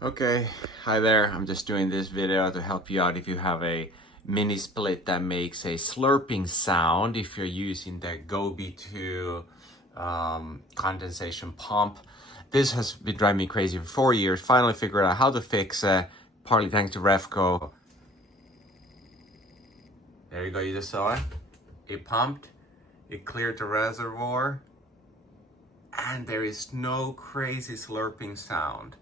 Okay, hi there. I'm just doing this video to help you out if you have a mini split that makes a slurping sound if you're using the Gobi 2 condensation pump. This has been driving me crazy for 4 years. Finally figured out how to fix it, partly thanks to REFCO. There you go, you just saw it. It pumped, it cleared the reservoir, and there is no crazy slurping sound.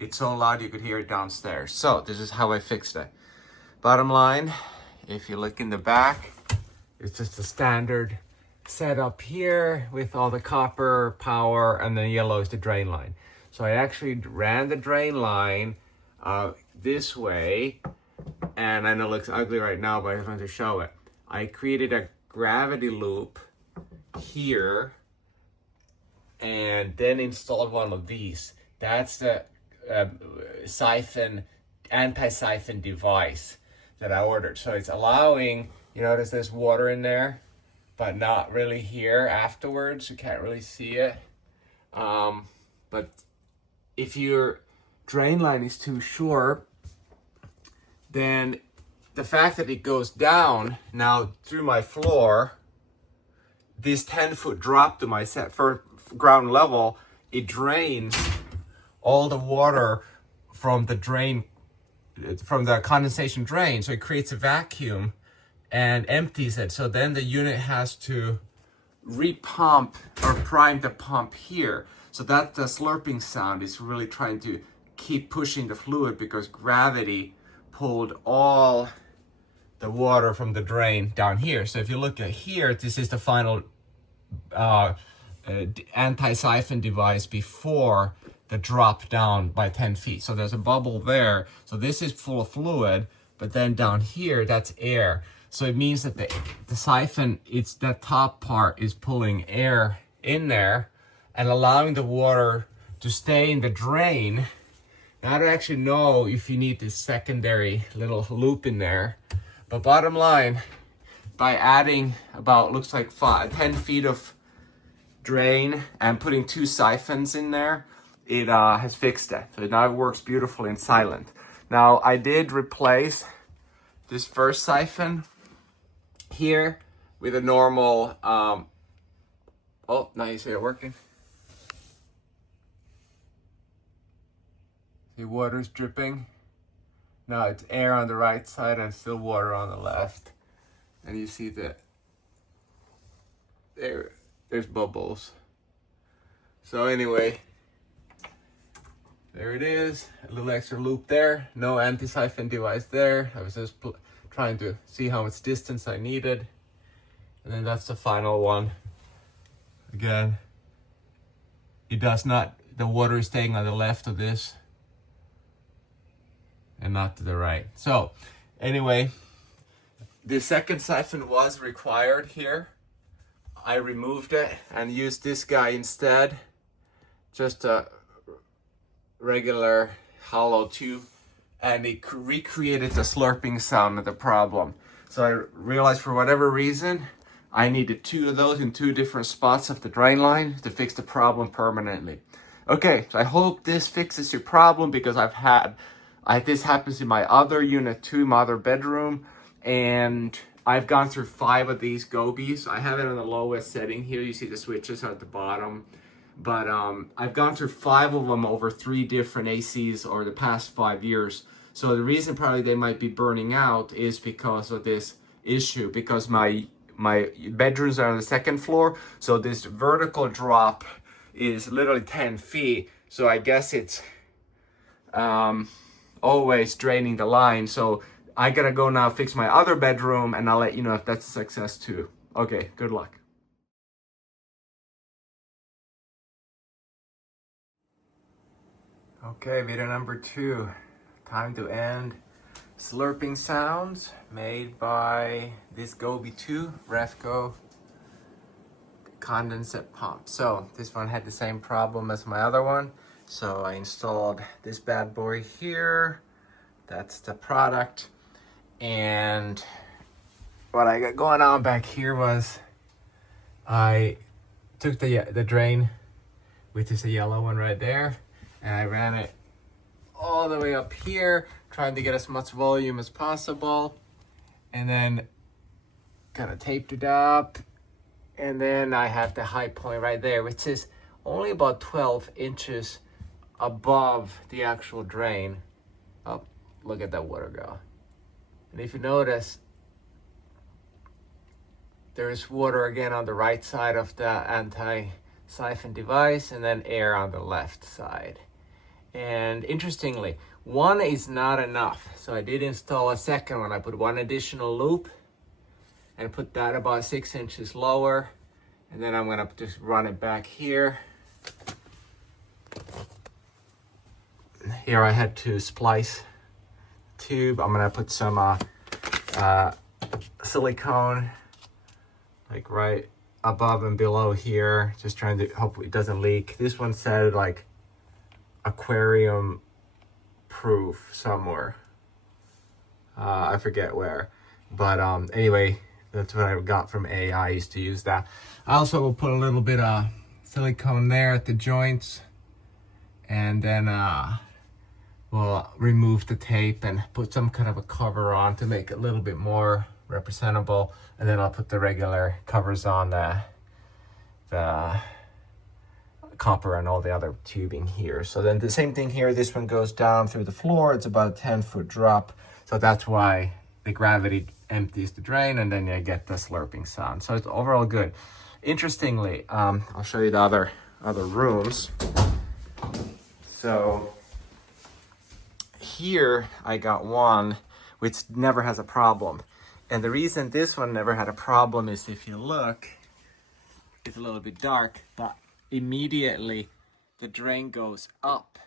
It's so loud you could hear it downstairs. So this is how I fixed it. Bottom line, if you look in the back, it's just a standard setup here with all the copper, power, and then yellow is the drain line. So I actually ran the drain line this way, and I know it looks ugly right now, but I just wanted to show it. I created a gravity loop here and then installed one of these. That's the siphon, anti-siphon device that I ordered. So it's allowing, you notice there's water in there, but not really here afterwards. You can't really see it. But if your drain line is too short, then the fact that it goes down now through my floor, this 10-foot drop to my set for ground level, it drains all the water from the drain, from the condensation drain. So it creates a vacuum and empties it. So then the unit has to repump or prime the pump here. So that the slurping sound is really trying to keep pushing the fluid because gravity pulled all the water from the drain down here. So if you look at here, this is the final anti-siphon device before the drop down by 10 feet. So there's a bubble there. So this is full of fluid, but then down here, that's air. So it means that the siphon, it's that top part is pulling air in there and allowing the water to stay in the drain. Now I don't actually know if you need this secondary little loop in there, but bottom line, by adding about, looks like 10 feet of drain and putting 2 siphons in there, it has fixed it. So now it works beautifully and silent. Now I did replace this first siphon here with a normal, oh, now you see it working. See, water's dripping. Now it's air on the right side and still water on the left. And you see that there's bubbles. So anyway, there it is, a little extra loop there, no anti-siphon device there. I was just trying to see how much distance I needed. And then that's the final one. Again, it does not, the water is staying on the left of this and not to the right. So anyway, the second siphon was required here. I removed it and used this guy instead, just a regular hollow tube, and it recreated the slurping sound of the problem. So I realized for whatever reason, I needed 2 of those in 2 different spots of the drain line to fix the problem permanently. Okay, so I hope this fixes your problem because this happens in my other unit too, my other bedroom, and I've gone through 5 of these Gobis. I have it on the lowest setting here. You see the switches are at the bottom. But I've gone through 5 of them over 3 different ACs over the past 5 years. So the reason probably they might be burning out is because of this issue, because my bedrooms are on the 2nd floor. So this vertical drop is literally 10 feet. So I guess it's always draining the line. So I gotta go now fix my other bedroom, and I'll let you know if that's a success too. Okay, good luck. Okay, video number 2. Time to end. Slurping sounds made by this Gobi 2 REFCO condensate pump. So this one had the same problem as my other one. So I installed this bad boy here. That's the product. And what I got going on back here was I took the drain, which is a yellow one right there, and I ran it the way up here, trying to get as much volume as possible. And then kind of taped it up. And then I have the high point right there, which is only about 12 inches above the actual drain. Oh, look at that water go. And if you notice, there is water again on the right side of the anti-siphon device, and then air on the left side. And interestingly, one is not enough. So I did install a second one. I put one additional loop and put that about 6 inches lower. And then I'm gonna just run it back here. Here I had to splice tube. I'm gonna put some silicone like right above and below here, just trying to hope it doesn't leak. This one said like aquarium proof somewhere. I forget where, but anyway, that's what I got from AI. I used to use that. I also will put a little bit of silicone there at the joints, and then we'll remove the tape and put some kind of a cover on to make it a little bit more representable. And then I'll put the regular covers on the copper and all the other tubing here. So then the same thing here, this one goes down through the floor. It's about a 10-foot drop. So that's why the gravity empties the drain, and then you get the slurping sound. So it's overall good. Interestingly, I'll show you the other rooms. So here I got one which never has a problem. And the reason this one never had a problem is, if you look, it's a little bit dark, but immediately the drain goes up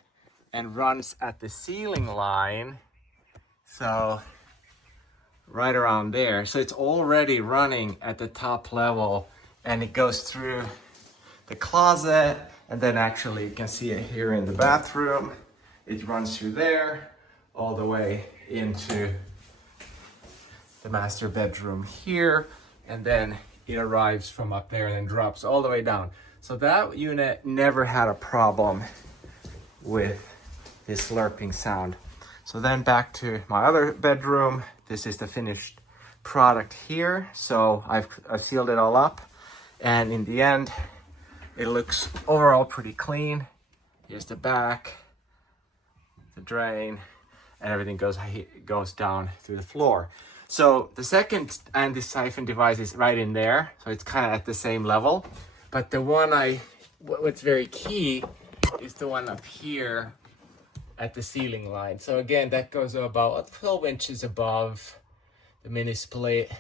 and runs at the ceiling line. So right around there. So it's already running at the top level, and it goes through the closet, and then actually you can see it here in the bathroom. It runs through there all the way into the master bedroom here, and then it arrives from up there and then drops all the way down. So that unit never had a problem with this slurping sound. So then back to my other bedroom. This is the finished product here. So I've sealed it all up, and in the end, it looks overall pretty clean. Here's the back, the drain, and everything goes down through the floor. So the second anti-siphon device is right in there, so it's kind of at the same level. But the one what's very key is the one up here at the ceiling line. So again, that goes about 12 inches above the mini split,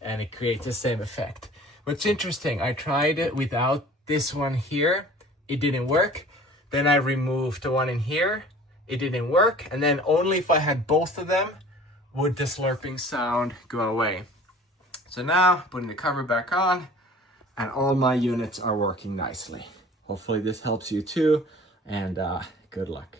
and it creates the same effect. What's interesting, I tried it without this one here, it didn't work. Then I removed the one in here, it didn't work. And then only if I had both of them would the slurping sound go away. So now putting the cover back on, and all my units are working nicely. Hopefully this helps you too, and good luck.